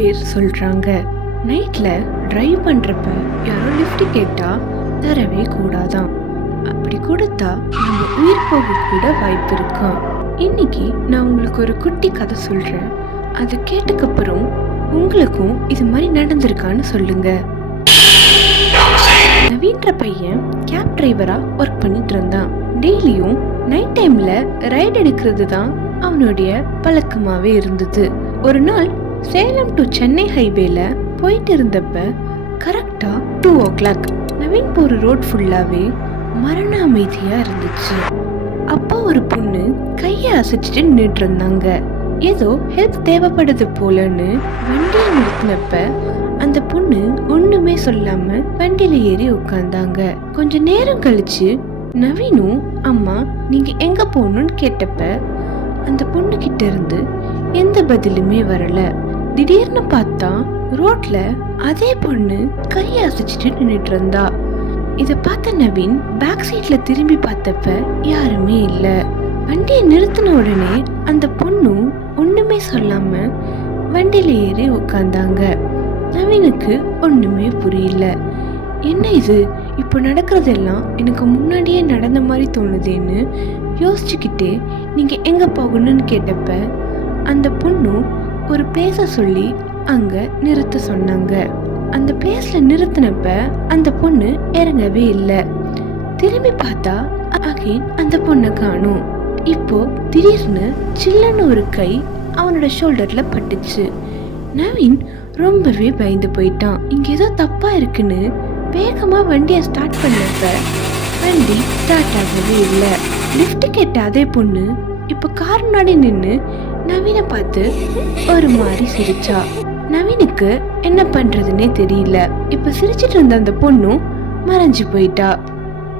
பேர் சொல்றாங்க, நைட்ல டிரைவ் பண்றப்ப யாரோ லிஃப்ட் கேட்டா தரவே கூடாதான். அப்படி கொடுத்தா நம்ம உயிர் போக கூட வாய்ப்பு இருக்கும். இன்னைக்கு நான் உங்களுக்கு ஒரு குட்டி கதை சொல்றேன். அதை கேட்டக்கப்புறம் உங்களுக்கும் இது மாதிரி நடந்திருக்கான்னு சொல்லுங்க. நவீன்ற பையன் கேப் டிரைவரா ஒர்க் பண்ணிட்டு இருந்தான். டெய்லியும் நைட் டைம்ல ரைட் எடுக்கிறது தான் அவனுடைய பழக்கமாவே இருந்தது. ஒரு நாள் சேலம் டு சென்னை ஹைவேல போயிட்டு இருந்தப்ப கரெக்டா 2 o'clock நவீன் போற ரோட் ஃபுல்லாவே மரண அமைதியா இருந்துச்சு. அப்போ ஒரு பொண்ணு கைய அசைச்சிட்டு நின்றுட்டு இருந்தாங்க. ஏதோ ஹெல்ப் தேவைப்படுது போலன்னு வண்டியை நிறுத்தினப்ப அந்த பொண்ணு ஒண்ணுமே சொல்லாம வண்டியில ஏறி உட்கார்ந்தாங்க. கொஞ்ச நேரம் கழிச்சு நவீனும் அம்மா நீங்க எங்க போகணும்னு கேட்டப்ப அந்த பொண்ணு கிட்ட இருந்து எந்த பதிலுமே வரல. திடீர்னு பார்த்தா ரோட்ல அதே பொண்ணு கைய அசைச்சிட்டு நின்றுட்டு இருந்தா. இத பார்த்த நவீன் பேக் சீட்ல திரும்பி பார்த்தப்ப யாருமே இல்ல. வண்டியை நிறுத்தின உடனே அந்த பொண்ணும் ஒண்ணுமே சொல்லாம வண்டியில ஏறி உட்கார்ந்தாங்க. நவீனுக்கு ஒண்ணுமே புரியல. என்ன இது, இப்போ நடக்கிறதெல்லாம் எனக்கு முன்னாடியே நடந்த மாதிரி தோணுதேன்னு யோசிச்சுக்கிட்டே நீங்க எங்க போகணும்னு கேட்டப்ப அந்த பொண்ணும் ஒரு பிளேஸ சொல்லி அங்க நிறுத்த சொன்னாங்க. அந்த பிளேஸ்ல நிறுத்தினப்ப அந்த பொண்ணு இறங்கவே இல்லை. திரும்பி பார்த்தா அகைன் அந்த பொண்ணை காணும். இப்போ திடீர்னு சில்லன்னு ஒரு கை அவனோட ஷோல்டர்ல பட்டுச்சு. நவீன் ரொம்பவே பயந்து போயிட்டான். இங்க ஏதோ தப்பா இருக்குன்னு வேகமா வண்டியை ஸ்டார்ட் பண்ணப்ப வண்டி ஸ்டார்ட் ஆகவே இல்லை. லிஃப்ட் கேட்ட அதே பொண்ணு இப்ப கார் முன்னாடி நின்று நவீனை பார்த்து ஒரு மாதிரி சிரிச்சா. நவீனுக்கு என்ன பண்றதுன்னே தெரியல. இப்ப சிரிச்சிட்டு இருந்த அந்த பொண்ணும் மறைஞ்சு போயிட்டா.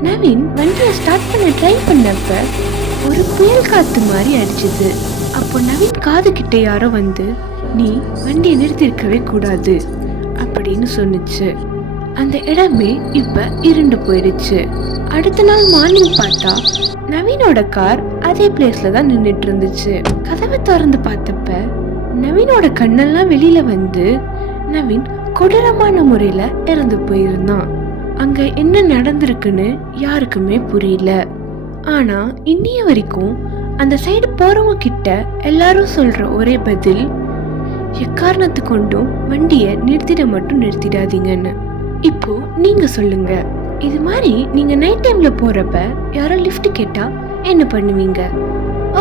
நவீன் வண்டியை ஸ்டார்ட் பண்ண ட்ரை பண்ணப்ப ஒரு புயல் காத்து மாதிரி அடிச்சுது. அப்போ நவீன் காது கிட்ட யாரோ வந்து நீ வண்டியை நிறுத்திருக்கவே கூடாது அப்படின்னு சொன்னிச்சு. அந்த இடமே இப்ப இருண்டு போயிடுச்சு. அடுத்த நாள் மார்னிங் பார்த்தா நவீனோட கார் அதே பிளேஸ்ல தான் நின்றுட்டு இருந்துச்சு. கதவை திறந்து பார்த்தப்ப நவீனோட கண்ணெல்லாம் வெளியில வந்து நவீன் கொடூரமான முறையில இறந்து போயிருந்தான். அங்க என்ன நடந்திருக்குன்னு யாருக்குமே புரியல. ஆனா இன்னிய வரைக்கும் அந்த சைடு போறவங்க கிட்ட எல்லாரும் சொல்ற ஒரே பதில், எக்காரணத்து கொண்டும் வண்டியை நிறுத்திட மட்டும் நிறுத்திடாதீங்கன்னு. இப்போ நீங்க சொல்லுங்க, இது மாதிரி நீங்க நைட் டைம்ல போறப்ப யாரோ லிஃப்ட் கேட்டா என்ன பண்ணுவீங்க?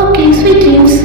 Okay, sweet dreams.